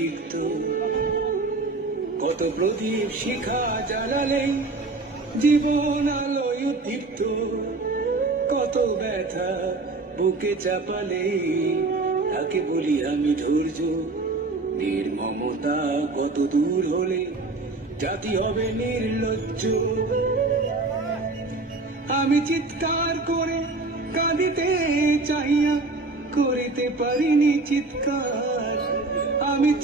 সিক্ত। কত প্রদীপ শিখা জ্বালালেই জীবন আলোয় উদ্দীপ্ত, কত ব্যথা বুকে চাপালে তাকে বলি আমি ধৈর্য। নির্মমতা কত দূর হলে জাতি হবে নির্লজ্জ। আমি চিৎকার করে কাঁদিতে চাইয়া করিতে পারিনি চিৎকার। আমি